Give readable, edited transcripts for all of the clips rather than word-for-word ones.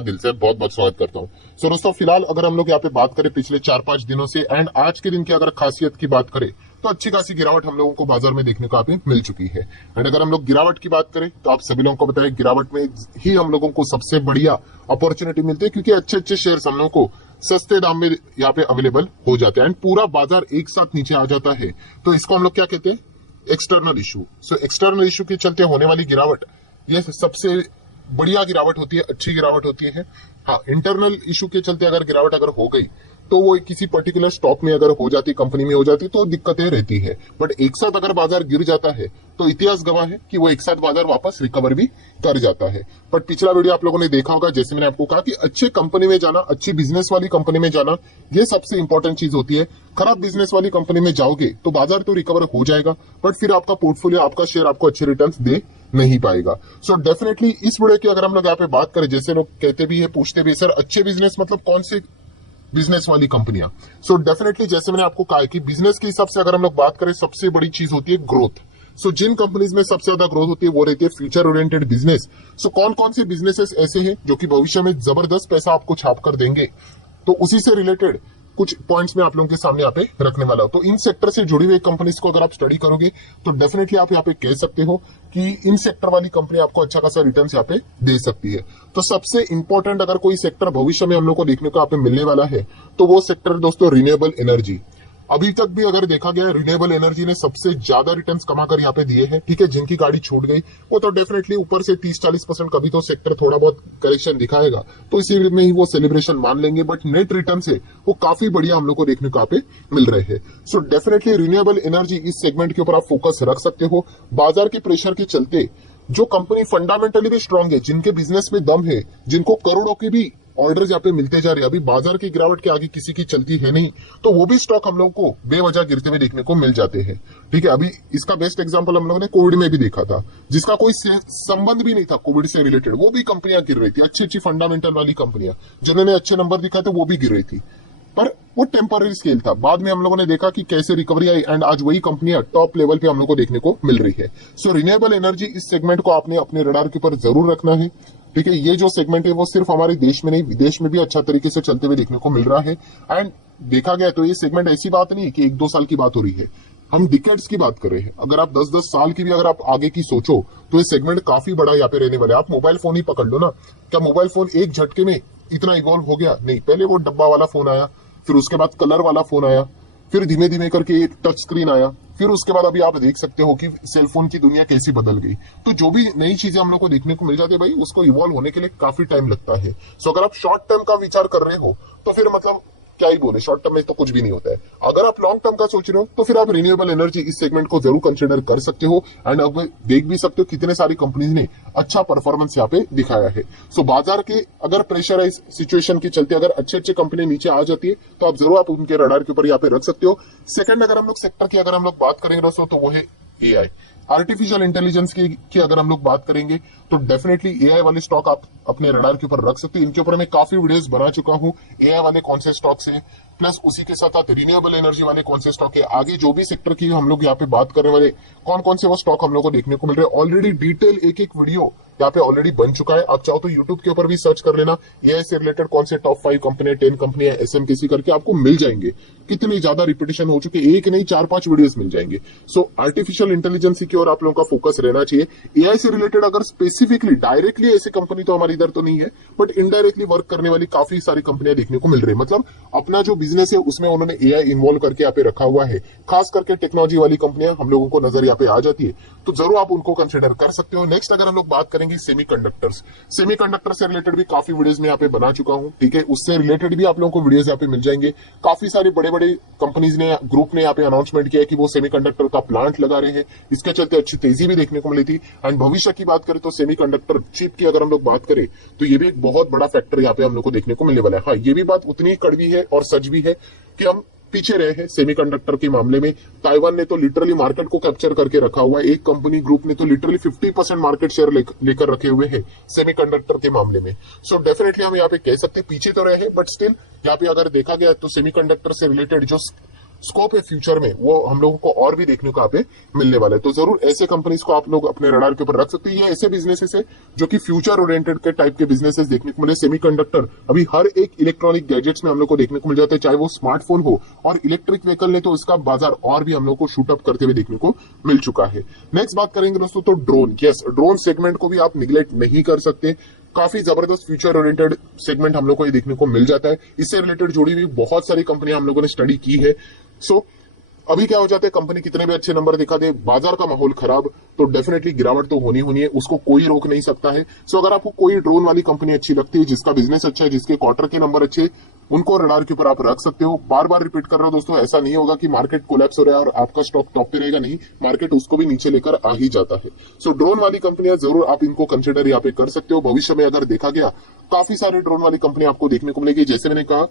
आपका दिल से बहुत बहुत स्वागत करता हूं। सो दोस्तों, फिलहाल अगर हम लोग यहाँ पे बात करें पिछले 4-5 दिनों से एंड आज के दिन की अगर खासियत की बात करें तो अच्छी खासी गिरावट हम लोगों को बाजार में देखने को यहाँ पे मिल चुकी है। एंड अगर हम लोग गिरावट की बात करें तो आप सभी लोगों को बताएं, गिरावट में ही हम लोगों को सबसे बढ़िया अपॉर्चुनिटी मिलती है, क्योंकि अच्छे अच्छे शेयर हम लोगों को सस्ते दाम में यहाँ पे अवेलेबल हो जाते हैं एंड पूरा बाजार एक साथ नीचे आ जाता है। तो इसको हम लोग क्या कहते हैं, external issue. So external issue के चलते होने वाली गिरावट ये सबसे बढ़िया गिरावट होती है, अच्छी गिरावट होती है। हाँ, इंटरनल इशू के चलते अगर गिरावट अगर हो गई तो वो किसी पर्टिकुलर स्टॉक में अगर हो जाती, कंपनी में हो जाती, तो दिक्कतें रहती है। बट एक साथ अगर बाजार गिर जाता है तो इतिहास गवाह है कि वो एक साथ बाजार वापस रिकवर भी कर जाता है। बट पिछला वीडियो आप लोगों ने देखा होगा, जैसे मैंने आपको कहा कि अच्छे कंपनी में जाना, अच्छी बिजनेस वाली कंपनी में जाना, ये सबसे इंपॉर्टेंट चीज होती है। खराब बिजनेस वाली कंपनी में जाओगे तो बाजार तो रिकवर हो जाएगा, बट फिर आपका पोर्टफोलियो, आपका शेयर आपको अच्छे रिटर्न दे नहीं पाएगा। सो डेफिनेटली इस वीडियो की अगर हम लोग यहाँ पे बात करें, जैसे लोग कहते भी है, पूछते भी, सर अच्छे बिजनेस मतलब कौन से बिजनेस वाली कंपनियां। सो डेफिनेटली जैसे मैंने आपको कहा कि बिजनेस के हिसाब से अगर हम लोग बात करें, सबसे बड़ी चीज होती है ग्रोथ। सो जिन कंपनीज में सबसे ज्यादा ग्रोथ होती है वो रहती है फ्यूचर ओरिएंटेड बिजनेस। सो कौन कौन से बिजनेसेस ऐसे हैं जो कि भविष्य में जबरदस्त पैसा आपको छाप कर देंगे, तो उसी से रिलेटेड कुछ पॉइंट्स में आप लोगों के सामने यहाँ पे रखने वाला हूं। तो इन सेक्टर से जुड़ी हुई कंपनीज को अगर आप स्टडी करोगे तो डेफिनेटली आप यहाँ पे कह सकते हो कि इन सेक्टर वाली कंपनी आपको अच्छा खासा रिटर्न यहाँ पे दे सकती है। तो सबसे इंपॉर्टेंट अगर कोई सेक्टर भविष्य में हम लोग को देखने को यहाँ पे मिलने वाला है तो वो सेक्टर दोस्तों रिन्यूएबल एनर्जी। अभी तक भी अगर देखा गया, रिन्यूएबल एनर्जी ने सबसे ज्यादा रिटर्न्स कमाकर यहाँ पे दिए हैं। ठीक है, जिनकी गाड़ी छूट गई वो तो डेफिनेटली ऊपर से 30-40% कभी तो सेक्टर थोड़ा बहुत करेक्शन दिखाएगा, तो इसी में ही वो सेलिब्रेशन मान लेंगे, बट नेट रिटर्न से वो काफी बढ़िया हम लोग को देखने को यहाँ पे मिल रहे हैं। सो डेफिनेटली रिन्यूएबल एनर्जी इस सेगमेंट के ऊपर आप फोकस रख सकते हो। बाजार के प्रेशर के चलते जो कंपनी फंडामेंटली भी स्ट्रांग है, जिनके बिजनेस में दम है, जिनको करोड़ों के भी ऑर्डर्स यहाँ पे मिलते जा रहे हैं, अभी बाजार की गिरावट के आगे किसी की चलती है नहीं, तो वो भी स्टॉक हम लोगों को बेवजह गिरते हुए देखने को मिल जाते हैं। ठीक है, अभी इसका बेस्ट एग्जांपल हम लोगों ने कोविड में भी देखा था, जिसका कोई संबंध भी नहीं था कोविड से रिलेटेड, वो भी कंपनियां गिर रही थी, अच्छी अच्छी फंडामेंटल वाली कंपनियां जिन्होंने अच्छे नंबर दिखाए थे वो भी गिर रही थी, पर वो टेम्पररी स्केल था। बाद में हम लोगों ने देखा कि कैसे रिकवरी आई एंड आज वही कंपनियां टॉप लेवल पे हम लोग को देखने को मिल रही है। सो रिन्यूएबल एनर्जी इस सेगमेंट को आपने अपने रडार के ऊपर जरूर रखना है। ठीक है, ये जो सेगमेंट है वो सिर्फ हमारे देश में नहीं, विदेश में भी अच्छा तरीके से चलते हुए देखने को मिल रहा है। एंड देखा गया तो ये सेगमेंट ऐसी बात नहीं है कि 1-2 साल की बात हो रही है, हम डिकेड्स की बात कर रहे हैं। अगर आप 10-10 साल की भी अगर आप आगे की सोचो तो ये सेगमेंट काफी बड़ा यहाँ पे रहने वाला है। आप मोबाइल फोन ही पकड़ लो ना, क्या मोबाइल फोन एक झटके में इतना इवॉल्व हो गया? नहीं, पहले वो डब्बा वाला फोन आया, फिर उसके बाद कलर वाला फोन आया, फिर धीमे धीमे करके एक टच स्क्रीन आया, फिर उसके बाद अभी आप देख सकते हो कि सेलफोन की दुनिया कैसी बदल गई। तो जो भी नई चीजें हम लोग को देखने को मिल जाती है भाई, उसको इवॉल्व होने के लिए काफी टाइम लगता है। सो अगर आप शॉर्ट टर्म का विचार कर रहे हो तो फिर मतलब क्या ही बोले, शॉर्ट टर्म में तो कुछ भी नहीं होता है। अगर आप लॉन्ग टर्म का सोच रहे हो तो फिर आप रिन्यूएबल एनर्जी इस सेगमेंट को जरूर कंसिडर कर सकते हो। एंड अब देख भी सकते हो कितने सारी कंपनीज ने अच्छा परफॉर्मेंस यहाँ पे दिखाया है। सो बाजार के अगर प्रेशराइज सिचुएशन के चलते अगर अच्छे अच्छे कंपनी नीचे आ जाती है तो आप जरूर आप उनके रडार के ऊपर यहाँ पे रख सकते हो। सेकंड अगर हम लोग सेक्टर की अगर हम लोग बात करेंगे दोस्तों तो वो है एआई, आर्टिफिशियल इंटेलिजेंस की अगर हम लोग बात करेंगे तो डेफिनेटली एआई वाले स्टॉक आप अपने रडार के ऊपर रख सकते हो। इनके ऊपर मैं काफी वीडियोस बना चुका हूं, एआई वाले कौन से स्टॉक्स है, प्लस उसी के साथ साथ रिन्यूएबल एनर्जी वाले कौन से स्टॉक है, आगे जो भी सेक्टर की हम लोग यहाँ पे बात करने वाले कौन कौन से वो स्टॉक हम लोग को देखने को मिल रहे हैं। ऑलरेडी डिटेल एक एक वीडियो यहाँ पे ऑलरेडी बन चुका है, आप चाहो तो यूट्यूब के ऊपर भी सर्च कर लेना, एआई से रिलेटेड कौन से टॉप 5 कंपनी, 10 कंपनी एसएमकेसी करके आपको मिल जाएंगे। कितनी ज्यादा रिपीटेशन हो चुके, एक नहीं 4-5 वीडियोस मिल जाएंगे। सो आर्टिफिशियल इंटेलिजेंस की ओर आप लोगों का फोकस रहना चाहिए। एआई से रिलेटेड अगर स्पेसिफिकली डायरेक्टली ऐसी कंपनी तो हमारी इधर तो नहीं है, बट इनडायरेक्टली वर्क करने वाली काफी सारी कंपनियां देखने को मिल रही है। मतलब अपना जो बिजनेस है उसमें उन्होंने एआई इन्वॉल्व करके यहाँ पे रखा हुआ है। खास करके टेक्नोलॉजी वाली कंपनियां हम लोगों को नजर यहाँ पे आ जाती है, तो जरूर आप उनको कंसिडर कर सकते हो। नेक्स्ट अगर हम लोग बात करेंगे सेमीकंडक्टर से रिलेटेड भी काफी वीडियोस में यहाँ पे बना चुका हूँ। ठीक है, उससे रिलेटेड भी आप लोगों को वीडियोस यहाँ पे मिल जाएंगे। काफी सारे बड़े बड़े कंपनीज ने, ग्रुप ने यहाँ पे अनाउंसमेंट किया कि वो सेमीकंडक्टर का प्लांट लगा रहे हैं, इसके चलते अच्छी तेजी भी देखने को मिली थी। एंड भविष्य की बात करें तो सेमीकंडक्टर चिप की अगर हम लोग बात करें तो ये भी एक बहुत बड़ा फैक्टर यहाँ पे हम लोग को देखने को मिलने वाला है। हाँ, ये भी बात उतनी कड़वी है और सच भी है कि हम पीछे रहे हैं सेमीकंडक्टर के मामले में। ताइवान ने तो लिटरली मार्केट को कैप्चर करके रखा हुआ है, एक कंपनी ग्रुप ने तो लिटरली 50% मार्केट शेयर लेकर रखे हुए हैं सेमीकंडक्टर के मामले में। सो डेफिनेटली हम यहाँ पे कह सकते हैं पीछे तो रहे हैं, बट स्टिल यहाँ पे अगर देखा गया तो सेमीकंडक्टर से रिलेटेड जो स्कोप है फ्यूचर में वो हम लोगों को और भी देखने को यहाँ पे मिलने वाला है। तो जरूर ऐसे कंपनीज को आप लोग अपने रडार के ऊपर रख सकते हैं। ये ऐसे बिजनेसेस है जो कि फ्यूचर ओरिएंटेड के टाइप के बिजनेसेस देखने को मिले। सेमीकंडक्टर अभी हर एक इलेक्ट्रॉनिक गैजेट्स में हम लोग को देखने को मिल जाता है, चाहे वो स्मार्टफोन हो और इलेक्ट्रिक व्हीकल ने तो इसका बाजार और भी हम लोग को शूटअप करते हुए देखने को मिल चुका है। नेक्स्ट बात करेंगे दोस्तों तो ड्रोन। यस, ड्रोन सेगमेंट को भी आप निगलेक्ट नहीं कर सकते। काफी जबरदस्त फ्यूचर ओरिएंटेड सेगमेंट हम लोग को ये देखने को मिल जाता है। इससे रिलेटेड जुड़ी हुई बहुत सारी कंपनियां हम लोगों ने स्टडी की है। सो अभी क्या हो जाता है, कंपनी कितने भी अच्छे नंबर दिखा दे, बाजार का माहौल खराब, तो डेफिनेटली गिरावट तो होनी है, उसको कोई रोक नहीं सकता है। सो अगर आपको कोई ड्रोन वाली कंपनी अच्छी लगती है, जिसका बिजनेस अच्छा है, जिसके क्वार्टर के नंबर अच्छे, उनको रडार के ऊपर आप रख सकते हो। बार बार रिपीट कर रहा हूं दोस्तों, ऐसा नहीं होगा कि मार्केट कोलैप्स हो रहा है और आपका स्टॉक टॉप पे रहेगा, नहीं, मार्केट उसको भी नीचे लेकर आ ही जाता है। सो ड्रोन वाली कंपनियां जरूर आप इनको कंसिडर यहाँ पे कर सकते हो। भविष्य में अगर देखा गया, काफी सारे ड्रोन वाली कंपनियां आपको देखने को मिलेगी। जैसे मैंने कहा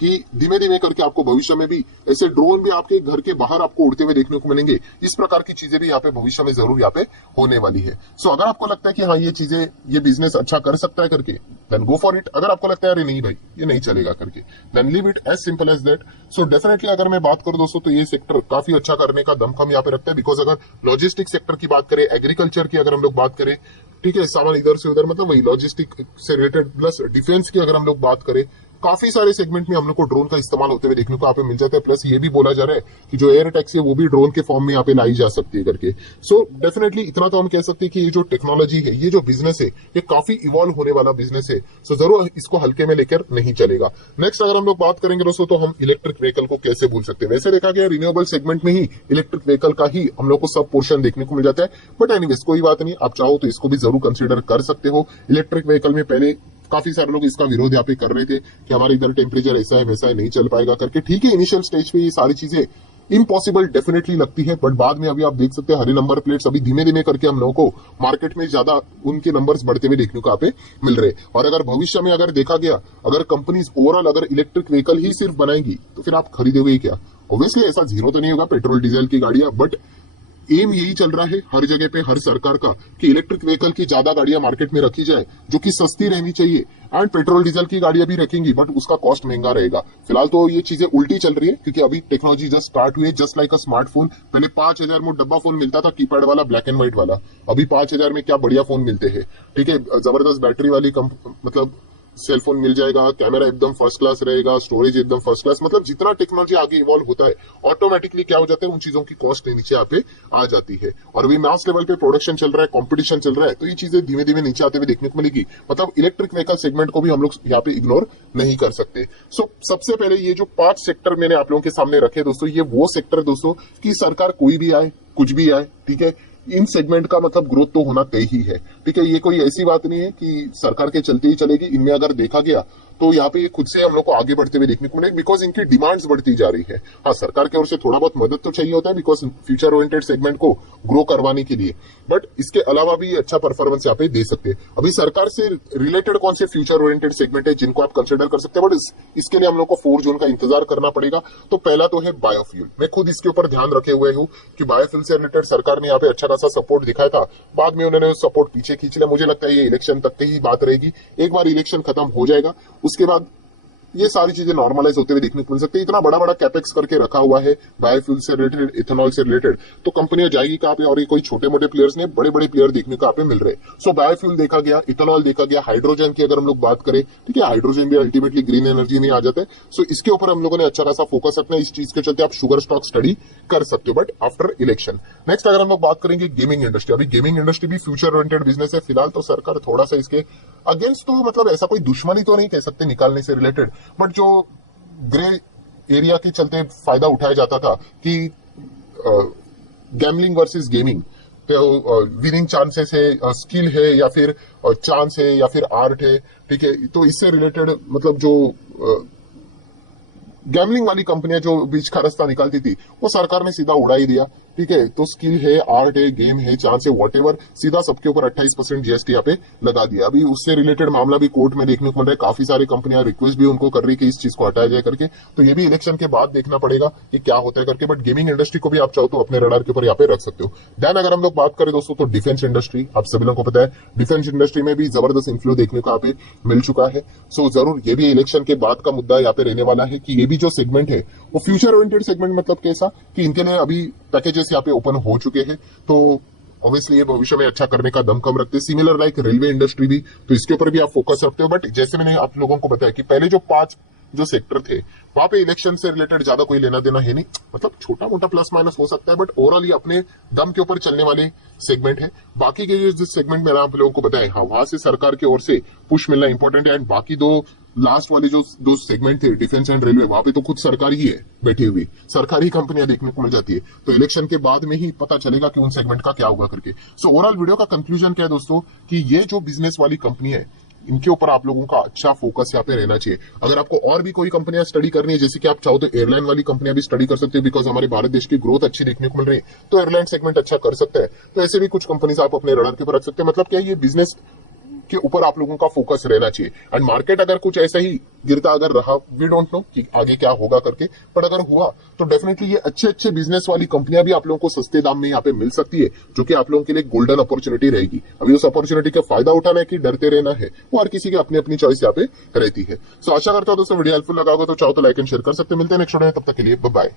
कि धीमे धीमे करके आपको भविष्य में भी ऐसे ड्रोन भी आपके घर के बाहर आपको उड़ते हुए देखने को मिलेंगे। इस प्रकार की चीजें भी यहाँ पे भविष्य में जरूर यहाँ पे होने वाली है। सो अगर आपको लगता है कि हाँ ये चीजें, ये बिजनेस अच्छा कर सकता है करके, देन गो फॉर इट। अगर आपको लगता है अरे नहीं भाई ये नहीं चलेगा करके, then leave it, as simple as that. So definitely अगर मैं बात करूं दोस्तों तो ये सेक्टर काफी अच्छा करने का दमखम यहाँ पे रखता है। बिकॉज अगर लॉजिस्टिक सेक्टर की बात करें, एग्रीकल्चर की अगर हम लोग बात करें, ठीक है, सामान इधर से उधर, मतलब वही लॉजिस्टिक से रिलेटेड, प्लस डिफेंस की अगर हम लोग बात करें, काफी सारे सेगमेंट में हम लोग को ड्रोन का इस्तेमाल होते हुए देखने को यहाँ पे मिल जाता है। प्लस ये भी बोला जा रहा है कि जो एयर टैक्सी है वो भी ड्रोन के फॉर्म में यहाँ पे लाई जा सकती है करके। सो डेफिनेटली इतना तो हम कह सकते हैं कि ये जो टेक्नोलॉजी है, ये जो बिजनेस है, ये काफी इवॉल्व होने वाला बिजनेस है। सो जरूर इसको हल्के में लेकर नहीं चलेगा। नेक्स्ट अगर हम लोग बात करेंगे दोस्तों तो हम इलेक्ट्रिक व्हीकल को कैसे भूल सकते हैं। वैसे देखा गया रिन्यूएबल सेगमेंट में ही इलेक्ट्रिक व्हीकल का ही हम लोग को सब पोर्शन देखने को मिल जाता है। बट एनीवेज कोई बात नहीं, आप चाहो तो इसको भी जरूर कंसिडर कर सकते हो। इलेक्ट्रिक व्हीकल में पहले काफी सारे लोग इसका विरोध यहाँ पे कर रहे थे कि हमारे इधर टेम्परेचर ऐसा है वैसा है, नहीं चल पाएगा करके। ठीक है, इनिशियल स्टेज पे ये सारी चीजें इम्पॉसिबल डेफिनेटली लगती है, बट बाद में अभी आप देख सकते हैं हरे नंबर प्लेट्स अभी धीमे धीमे करके हम लोगों को मार्केट में ज्यादा उनके नंबर्स बढ़ते हुए देखने को यहाँ पे मिल रहे। और अगर भविष्य में अगर देखा गया, अगर कंपनीज ओवरऑल अगर इलेक्ट्रिक व्हीकल ही सिर्फ बनाएंगी तो फिर आप खरीदोगे ही क्या। ऑब्वियसली ऐसा जीरो तो नहीं होगा पेट्रोल डीजल की गाड़ियां, बट एम यही चल रहा है हर जगह पे, हर सरकार का, कि इलेक्ट्रिक व्हीकल की ज्यादा गाड़ियां मार्केट में रखी जाए जो कि सस्ती रहनी चाहिए। एंड पेट्रोल डीजल की गाड़ियां भी रखेंगी बट उसका कॉस्ट महंगा रहेगा। फिलहाल तो ये चीजें उल्टी चल रही है क्योंकि अभी टेक्नोलॉजी जस्ट स्टार्ट हुई है। जस्ट लाइक अ स्मार्टफोन, पहले 5,000 में डब्बा फोन मिलता था, कीपैड वाला, ब्लैक एंड व्हाइट वाला। अभी 5,000 में क्या बढ़िया फोन मिलते हैं, ठीक है, जबरदस्त बैटरी वाली मतलब सेलफोन मिल जाएगा, कैमरा एकदम फर्स्ट क्लास रहेगा, स्टोरेज एकदम फर्स्ट क्लास। मतलब जितना टेक्नोलॉजी आगे इवॉल्व होता है, ऑटोमेटिकली क्या हो जाता है, उन चीजों की कॉस्ट नीचे यहाँ पे आ जाती है। और अभी मास लेवल पे प्रोडक्शन चल रहा है, कंपटीशन चल रहा है, तो ये चीजें धीमे धीमे नीचे आते हुए देखने को मिलेगी। मतलब इलेक्ट्रिक व्हीकल सेगमेंट को भी हम लोग यहाँ पे इग्नोर नहीं कर सकते। सो सबसे पहले ये जो 5 सेक्टर मैंने आप लोगों के सामने रखे दोस्तों, ये वो सेक्टर दोस्तों की सरकार कोई भी आए, कुछ भी आए, ठीक है, इन सेगमेंट का मतलब ग्रोथ तो होना तय ही है। ठीक है, ये कोई ऐसी बात नहीं है कि सरकार के चलते ही चलेगी। इनमें अगर देखा गया तो यहाँ पे ये खुद से हम लोग को आगे बढ़ते हुए देखने को मिलेगा, बिकॉज इनकी डिमांड्स बढ़ती जा रही है। हाँ, सरकार की ओर से थोड़ा बहुत मदद तो चाहिए होता है बिकॉज फ्यूचर ओरिएंटेड सेगमेंट को ग्रो करवाने के लिए, बट इसके अलावा भी अच्छा परफॉर्मेंस यहाँ पे दे सकते हैं। अभी सरकार से रिलेटेड कौन से फ्यूचर ओरिएंटेड सेगमेंट है जिनको आप कंसिडर कर सकते हैं, बट इसके लिए हम लोग को 4 जून का इंतजार करना पड़ेगा। तो पहला तो है बायोफ्यूल। मैं खुद इसके ऊपर ध्यान रखे हुए हूँ कि बायोफ्यूल से रिलेटेड सरकार ने यहाँ पे अच्छा खासा सपोर्ट दिखाया था, बाद में उन्होंने सपोर्ट पीछे खींच लिया। मुझे लगता है ये इलेक्शन तक की ही बात रहेगी। एक बार इलेक्शन खत्म हो जाएगा उसके बाद ये सारी चीजें नॉर्मलाइज होते हुए देखने को मिल सकती है। इतना बड़ा बड़ा कैपेक्स करके रखा हुआ है बायोफ्यूल से रिलेटेड, इथेनॉल से रिलेटेड, तो कंपनियां जाएगी कहां पे, और ये कोई छोटे मोटे प्लेयर्स ने, बड़े बड़े प्लेयर देखने को यहाँ पे मिल रहे हैं। सो बायोफ्यूल देखा गया, इथेनॉल देखा गया, हाइड्रोजन की अगर हम लोग बात करें, ठीक है, हाइड्रोजन भी अल्टीमेटली ग्रीन एनर्जी में आ जाता है। सो इसके ऊपर हम लोगों ने अच्छा खासा फोकस रखना है। इस चीज के चलते आप शुगर स्टॉक स्टडी कर सकते हो, बट आफ्टर इलेक्शन। नेक्स्ट अगर हम लोग बात करेंगे गेमिंग इंडस्ट्री, अभी गेमिंग इंडस्ट्री भी फ्यूचर ओरिएंटेड बिजनेस है। फिलहाल तो सरकार थोड़ा सा इसके अगेंस्ट, तो मतलब ऐसा कोई दुश्मनी तो नहीं कह सकते निकालने से रिलेटेड, बट जो ग्रे एरिया के चलते फायदा उठाया जाता था कि गैमलिंग वर्सेस गेमिंग, तो विनिंग चांसेस है, स्किल है, या फिर चांस है, या फिर आर्ट है, ठीक है, तो इससे रिलेटेड मतलब जो गैमलिंग वाली कंपनियां जो बीच का रास्ता निकालती थी वो सरकार ने सीधा उड़ा ही दिया। ठीक है, तो स्किल है, आर्ट है, गेम है, चांस है, वॉट सीधा सबके ऊपर 28% जीएसटी यहाँ पे लगा दिया। अभी उससे रिलेटेड मामला भी कोर्ट में देखने को मिल रहा है, काफी सारी कंपनियां रिक्वेस्ट भी उनको कर रही है कि इस चीज को हटाया जाए करके। तो ये भी इलेक्शन के बाद देखना पड़ेगा कि क्या होता है करके। बट गेमिंग इंडस्ट्री को भी आप चाहो तो अपने रडार के ऊपर यहाँ पे रख सकते हो। देन अगर हम लोग बात करें दोस्तों, तो डिफेंस इंडस्ट्री, आप सभी लोगों को पता है डिफेंस इंडस्ट्री में भी जबरदस्त इन्फ्लो देखने को यहाँ पे मिल चुका है। सो जरूर ये भी इलेक्शन के बाद का मुद्दा यहाँ पे रहने वाला है कि ये भी जो सेगमेंट है वो फ्यूचर ओरिएंटेड सेगमेंट, मतलब कैसा कि इनके लिए अभी पैकेजेस यहाँ पे ओपन हो चुके हैं, तो ऑब्वियसली ये भविष्य में अच्छा करने का दम कम रखते हैं। सिमिलर लाइक रेलवे इंडस्ट्री भी, तो इसके ऊपर भी आप फोकस रखते हो। बट जैसे मैंने आप लोगों को बताया कि पहले जो 5 जो सेक्टर थे वहां पे इलेक्शन से रिलेटेड ज्यादा कोई लेना देना है नहीं, मतलब छोटा मोटा प्लस माइनस हो सकता है, बट ओवरऑल ये अपने दम के ऊपर चलने वाले सेगमेंट है। बाकी के जो सेगमेंट मैंने आप लोगों को बताया, हाँ वहां से सरकार की ओर से पुश मिलना इंपॉर्टेंट है। एंड बाकी दो लास्ट वाले जो दो सेगमेंट थे, डिफेंस एंड रेलवे, वहां पे तो खुद सरकार ही है बैठी हुई, सरकारी कंपनियां देखने को मिल जाती है। तो इलेक्शन के बाद में ही पता चलेगा कि उन सेगमेंट का क्या होगा करके। सो ओवरऑल वीडियो का कंक्लूजन क्या है दोस्तों, कि ये जो बिजनेस वाली कंपनी है इनके ऊपर आप लोगों का अच्छा फोकस यहाँ पे रहना चाहिए। अगर आपको और भी कोई कंपनियां स्टडी करनी है, जैसे कि आप चाहो तो एयरलाइन वाली कंपनियां भी स्टडी कर सकते हो, बिकॉज हमारे भारत देश की ग्रोथ अच्छी देखने को मिल रही है, तो एयरलाइन सेगमेंट अच्छा कर सकता है। तो ऐसे भी कुछ कंपनीज आप अपने रडार के ऊपर रख सकते हैं। मतलब क्या, ये बिजनेस के ऊपर आप लोगों का फोकस रहना चाहिए। एंड मार्केट अगर कुछ ऐसा ही गिरता अगर रहा, वी डोंट नो कि आगे क्या होगा करके, बट अगर हुआ तो डेफिनेटली ये अच्छे अच्छे बिजनेस वाली कंपनियां भी आप लोगों को सस्ते दाम में यहाँ पे मिल सकती है, जो कि आप लोगों के लिए गोल्डन अपॉर्चुनिटी रहेगी। अभी उस अपॉर्चुनिटी का फायदा उठाना है कि डरते रहना है, वो हर किसी की अपनी अपनी चॉइस यहाँ पे रहती है। सो आशा करता हूं दोस्तों वीडियो हेल्पफुल लगा होगा, तो चाहो तो लाइक एंड शेयर कर सकते हैं। मिलते हैं नेक्स्ट वीडियो में, तब तक के लिए बाय बाय।